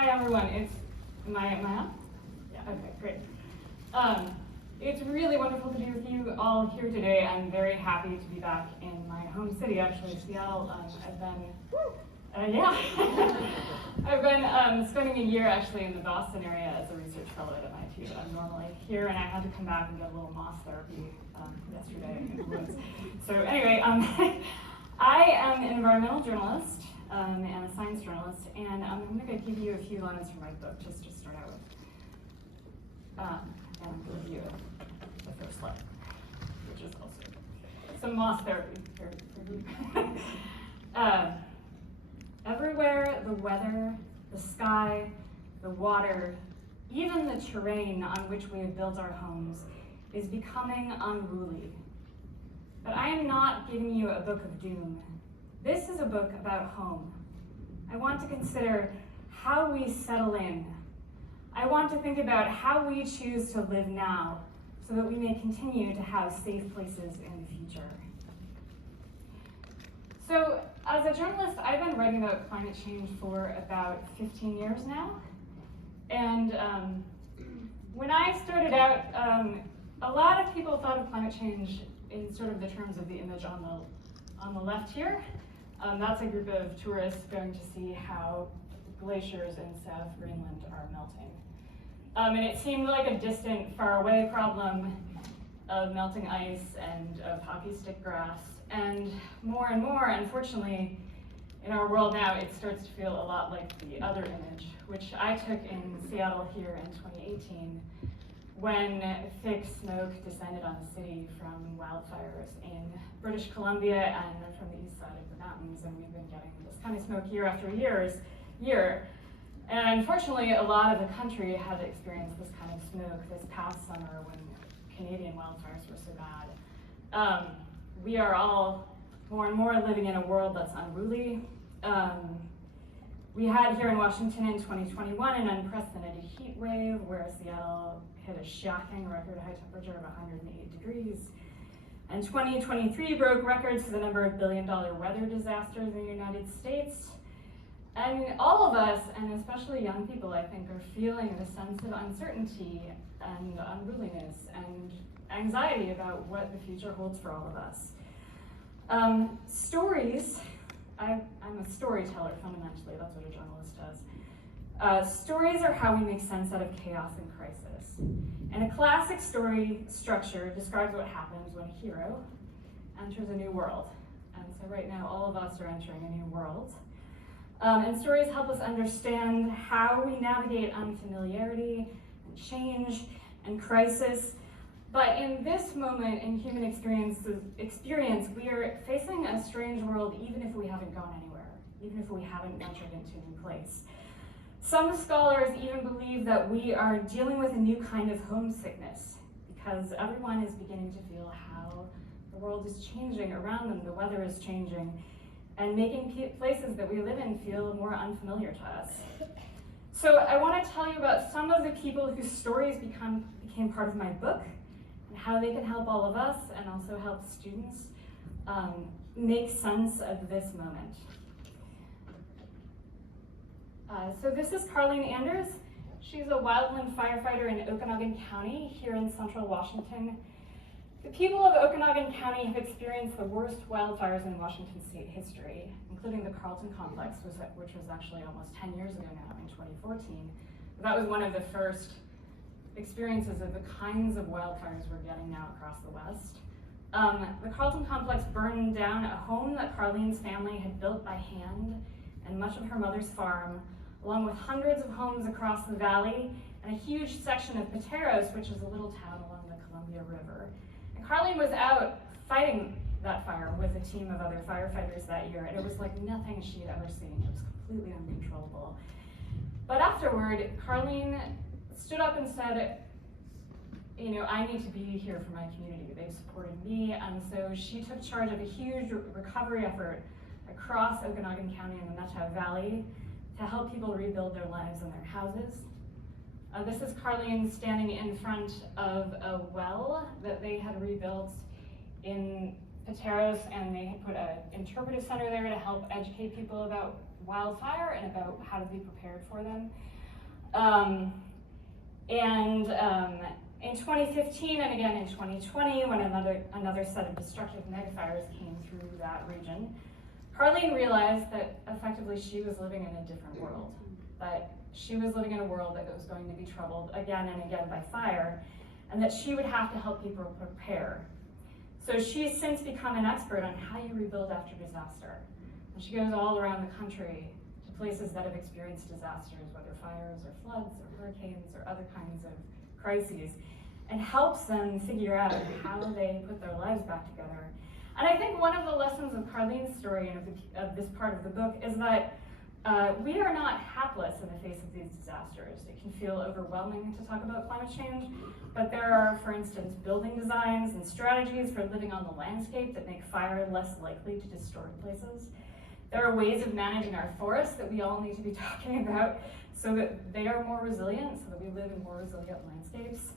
Hi everyone, am I on? Yeah, okay, great. It's really wonderful to be with you all here today. I'm very happy to be back in my home city, actually, Seattle. I've been spending a year actually in the Boston area as a research fellow at MIT, but I'm normally here, and I had to come back and get a little moss therapy yesterday in the woods. So anyway, I am an environmental journalist and a science journalist, and I'm going to give you a few lines from my book just to start out with. And I'm going to give you the first line, which is also some moss therapy for you. Everywhere, the weather, the sky, the water, even the terrain on which we have built our homes is becoming unruly. But I am not giving you a book of doom. This is a book about home. I want to consider how we settle in. I want to think about how we choose to live now so that we may continue to have safe places in the future. So, as a journalist, I've been writing about climate change for about 15 years now. And when I started out, a lot of people thought of climate change in sort of the terms of the image on the left here. That's a group of tourists going to see how glaciers in South Greenland are melting. And it seemed like a distant, faraway problem of melting ice and of hockey stick grass. And more, unfortunately, in our world now, it starts to feel a lot like the other image, which I took in Seattle here in 2018, when thick smoke descended on the city from wildfires in British Columbia and from the east side of the mountains, and we've been getting this kind of smoke year after year. And unfortunately, a lot of the country had experienced this kind of smoke this past summer when Canadian wildfires were so bad. We are all more and more living in a world that's unruly. We had here in Washington in 2021 an unprecedented heat wave where Seattle hit a shocking record high temperature of 108 degrees. And 2023 broke records for the number of billion-dollar weather disasters in the United States. And all of us, and especially young people, I think, are feeling the sense of uncertainty and unruliness and anxiety about what the future holds for all of us. Stories, I'm a storyteller fundamentally, that's what a journalist does. Stories are how we make sense out of chaos and crisis. And a classic story structure describes what happens when a hero enters a new world. And so right now, all of us are entering a new world. And stories help us understand how we navigate unfamiliarity and change and crisis. But in this moment in human experience, we are facing a strange world even if we haven't gone anywhere, even if we haven't ventured into a new place. Some scholars even believe that we are dealing with a new kind of homesickness because everyone is beginning to feel how the world is changing around them, the weather is changing, and making places that we live in feel more unfamiliar to us. So I want to tell you about some of the people whose stories became part of my book, and how they can help all of us and also help students make sense of this moment. So this is Carleen Anders. She's a wildland firefighter in Okanogan County here in central Washington. The people of Okanogan County have experienced the worst wildfires in Washington state history, including the Carlton Complex, which was actually almost 10 years ago now in 2014. That was one of the first experiences of the kinds of wildfires we're getting now across the West. The Carlton Complex burned down a home that Carleen's family had built by hand and much of her mother's farm, along with hundreds of homes across the valley and a huge section of Pateros, which is a little town along the Columbia River. And Carleen was out fighting that fire with a team of other firefighters that year, and it was like nothing she had ever seen. It was completely uncontrollable. But afterward, Carleen stood up and said, I need to be here for my community. They've supported me, and so she took charge of a huge recovery effort across Okanogan County and the Methow Valley to help people rebuild their lives and their houses. This is Carleen standing in front of a well that they had rebuilt in Pateros, and they had put an interpretive center there to help educate people about wildfire and about how to be prepared for them. In 2015 and again in 2020, when another set of destructive megafires came through that region, Carlene realized that effectively she was living in a different world, that she was living in a world that was going to be troubled again and again by fire, and that she would have to help people prepare. So she's since become an expert on how you rebuild after disaster. And she goes all around the country to places that have experienced disasters, whether fires or floods or hurricanes or other kinds of crises, and helps them figure out how they put their lives back together. And I think one of the lessons of Carlene's story and of this part of the book is that we are not hapless in the face of these disasters. It can feel overwhelming to talk about climate change, but there are, for instance, building designs and strategies for living on the landscape that make fire less likely to destroy places. There are ways of managing our forests that we all need to be talking about so that they are more resilient, so that we live in more resilient landscapes.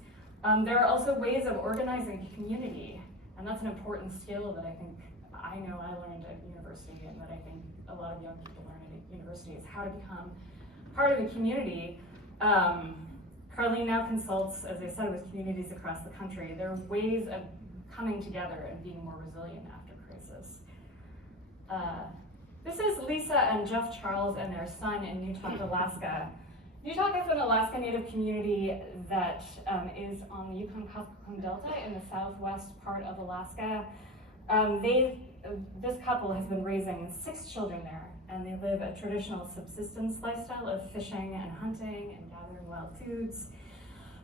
There are also ways of organizing community, and that's an important skill that I know I learned at university, and that I think a lot of young people learn at university, is how to become part of a community. Carlene now consults, as I said, with communities across the country. There are ways of coming together and being more resilient after crisis. This is Lisa and Jeff Charles and their son in Newtok, Alaska. Newtok is an Alaska Native community that is on the Yukon-Kuskokwim Delta in the southwest part of Alaska. This couple has been raising 6 children there, and they live a traditional subsistence lifestyle of fishing and hunting and gathering wild foods.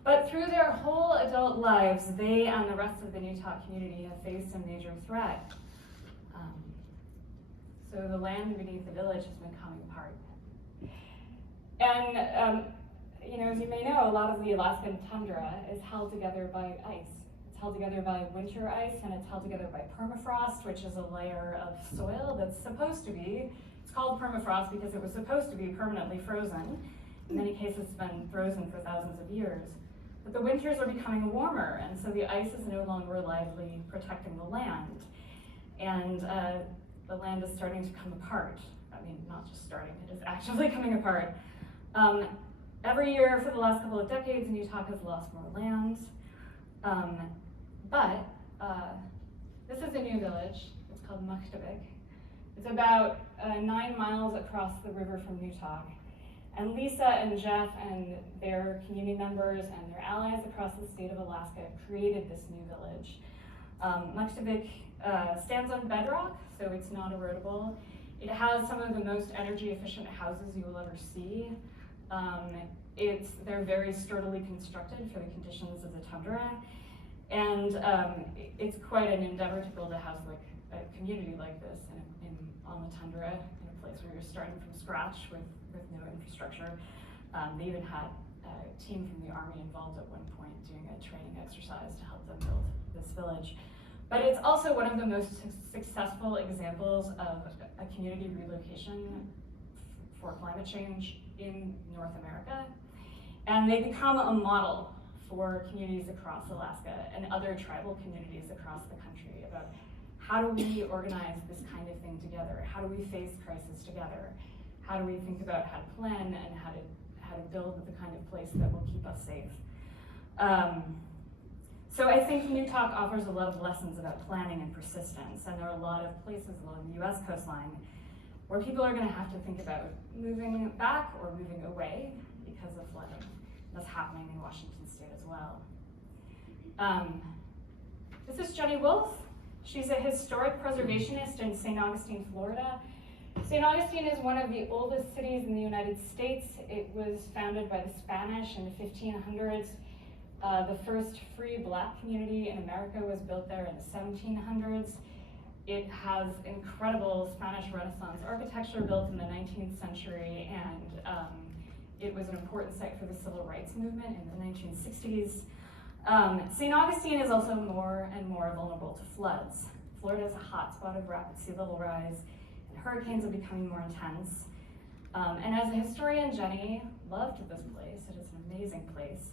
But through their whole adult lives, they and the rest of the Newtok community have faced a major threat. So the land beneath the village has been coming apart. And as you may know, a lot of the Alaskan tundra is held together by ice. It's held together by winter ice, and it's held together by permafrost, which is a layer of soil that's supposed to be, it's called permafrost because it was supposed to be permanently frozen. In many cases, it's been frozen for thousands of years. But the winters are becoming warmer, and so the ice is no longer reliably protecting the land. And the land is starting to come apart. I mean, not just starting, it is actually coming apart. Every year for the last couple of decades, Newtok has lost more land. But this is a new village. It's called Macmillan. It's about 9 miles across the river from Newtok. And Lisa and Jeff and their community members and their allies across the state of Alaska created this new village. Macmillan stands on bedrock, so it's not erodible. It has some of the most energy efficient houses you will ever see. They're very sturdily constructed for the conditions of the tundra. And it's quite an endeavor to build a house like a community like this on the tundra, in a place where you're starting from scratch with no infrastructure. They even had a team from the Army involved at one point doing a training exercise to help them build this village. But it's also one of the most successful examples of a community relocation for climate change in North America. And they become a model for communities across Alaska and other tribal communities across the country about how do we organize this kind of thing together? How do we face crisis together? How do we think about how to plan and how to build the kind of place that will keep us safe? So I think Newtok offers a lot of lessons about planning and persistence, and there are a lot of places along the US coastline where people are going to have to think about moving back or moving away because of flooding. That's happening in Washington State as well. This is Jenny Wolf. She's a historic preservationist in St. Augustine, Florida. St. Augustine is one of the oldest cities in the United States. It was founded by the Spanish in the 1500s. The first free Black community in America was built there in the 1700s. It has incredible Spanish Renaissance architecture built in the 19th century, and it was an important site for the civil rights movement in the 1960s. St. Augustine is also more and more vulnerable to floods. Florida is a hotspot of rapid sea level rise, and hurricanes are becoming more intense. And as a historian, Jenny loved this place. It is an amazing place.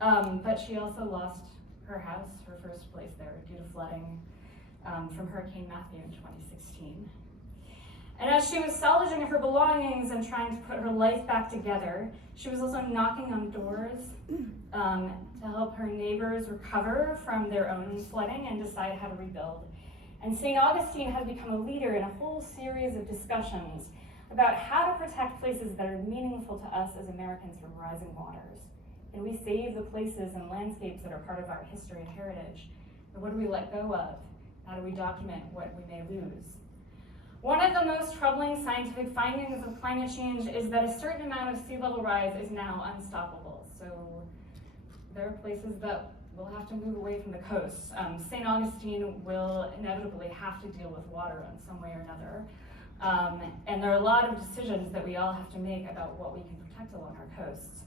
But she also lost her house, her first place there, due to flooding. from Hurricane Matthew in 2016. And as she was salvaging her belongings and trying to put her life back together, she was also knocking on doors to help her neighbors recover from their own flooding and decide how to rebuild. And St. Augustine has become a leader in a whole series of discussions about how to protect places that are meaningful to us as Americans from rising waters. And we save the places and landscapes that are part of our history and heritage. And what do we let go of? How do we document what we may lose? One of the most troubling scientific findings of climate change is that a certain amount of sea level rise is now unstoppable. So there are places that will have to move away from the coast. St. Augustine will inevitably have to deal with water in some way or another. And there are a lot of decisions that we all have to make about what we can protect along our coasts.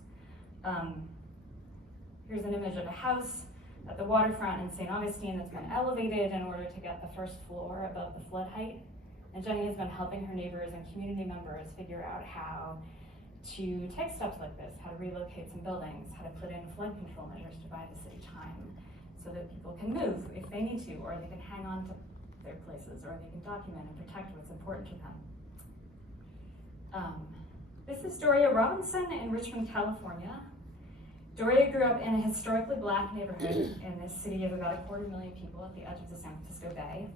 Here's an image of a house at the waterfront in St. Augustine that's been elevated in order to get the first floor above the flood height. And Jenny has been helping her neighbors and community members figure out how to take steps like this, how to relocate some buildings, how to put in flood control measures to buy the city time so that people can move if they need to, or they can hang on to their places, or they can document and protect what's important to them. This is Doria Robinson in Richmond, California. Doria grew up in a historically black neighborhood in this city of about 250,000 people at the edge of the San Francisco Bay.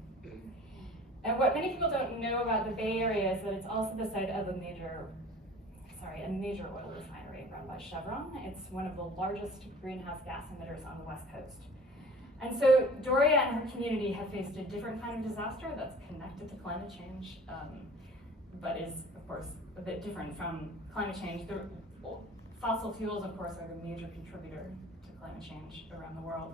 And what many people don't know about the Bay Area is that it's also the site of a major oil refinery run by Chevron. It's one of the largest greenhouse gas emitters on the West Coast. And so Doria and her community have faced a different kind of disaster that's connected to climate change, but is, of course, a bit different from climate change. Fossil fuels, of course, are the major contributor to climate change around the world.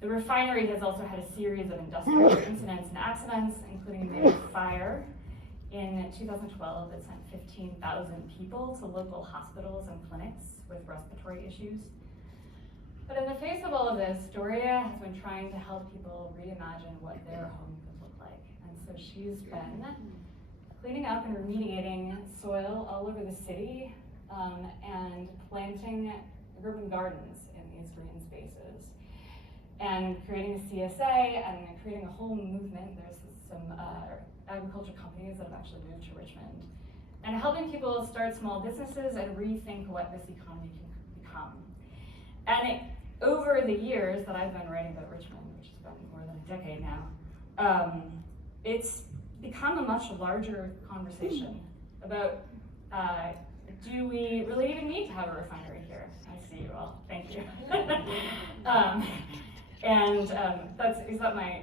The refinery has also had a series of industrial incidents and accidents, including a major fire. In 2012, it sent 15,000 people to local hospitals and clinics with respiratory issues. But in the face of all of this, Doria has been trying to help people reimagine what their home could look like. And so she's been cleaning up and remediating soil all over the city and planting urban gardens in these green spaces, and creating a CSA and creating a whole movement. There's some agriculture companies that have actually moved to Richmond, and helping people start small businesses and rethink what this economy can become. And over the years that I've been writing about Richmond, which has been more than a decade now, it's become a much larger conversation about do we really even need to have a refinery here? I see you all, thank you. Is that my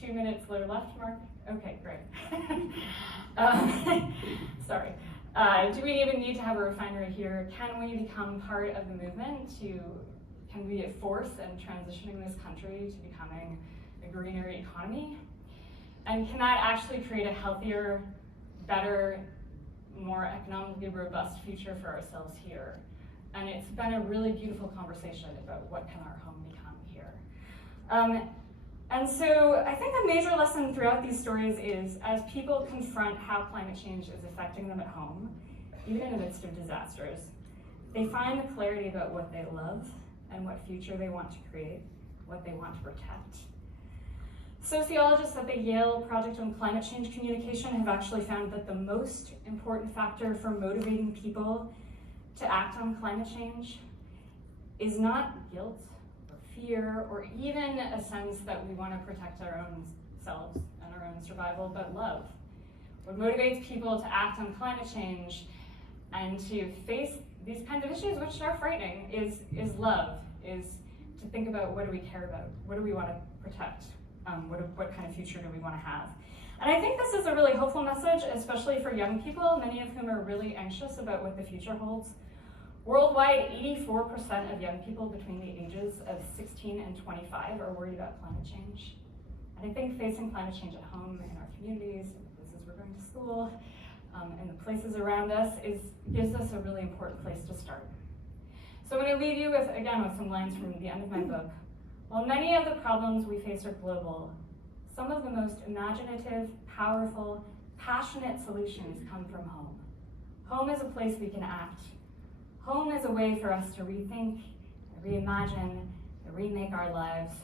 2 minutes left, Mark? Okay, great. Sorry. Do we even need to have a refinery here? Can we become part of the movement can we be a force in transitioning this country to becoming a greener economy? And can that actually create a healthier, better, more economically robust future for ourselves here? And it's been a really beautiful conversation about what can our home become here. And so I think a major lesson throughout these stories is, as people confront how climate change is affecting them at home, even in the midst of disasters, they find the clarity about what they love and what future they want to create, what they want to protect. Sociologists at the Yale Project on Climate Change Communication have actually found that the most important factor for motivating people to act on climate change is not guilt or fear or even a sense that we want to protect our own selves and our own survival, but love. What motivates people to act on climate change and to face these kinds of issues, which are frightening, is love, is to think about what do we care about, what do we want to protect, what kind of future do we want to have. And I think this is a really hopeful message, especially for young people, many of whom are really anxious about what the future holds. Worldwide, 84% of young people between the ages of 16 and 25 are worried about climate change. And I think facing climate change at home, in our communities, in the places we're going to school, and the places around us gives us a really important place to start. So I'm going to leave you with some lines from the end of my book. While many of the problems we face are global, some of the most imaginative, powerful, passionate solutions come from home. Home is a place we can act. Home is a way for us to rethink, reimagine, and remake our lives,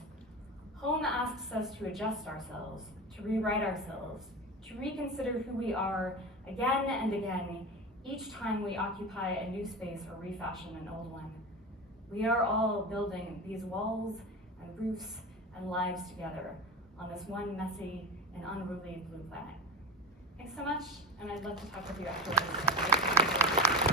Home asks us to adjust ourselves, to rewrite ourselves, to reconsider who we are again and again, each time we occupy a new space or refashion an old one. We are all building these walls and roofs and lives together on this one messy and unruly blue planet. Thanks so much, and I'd love to talk with you afterwards.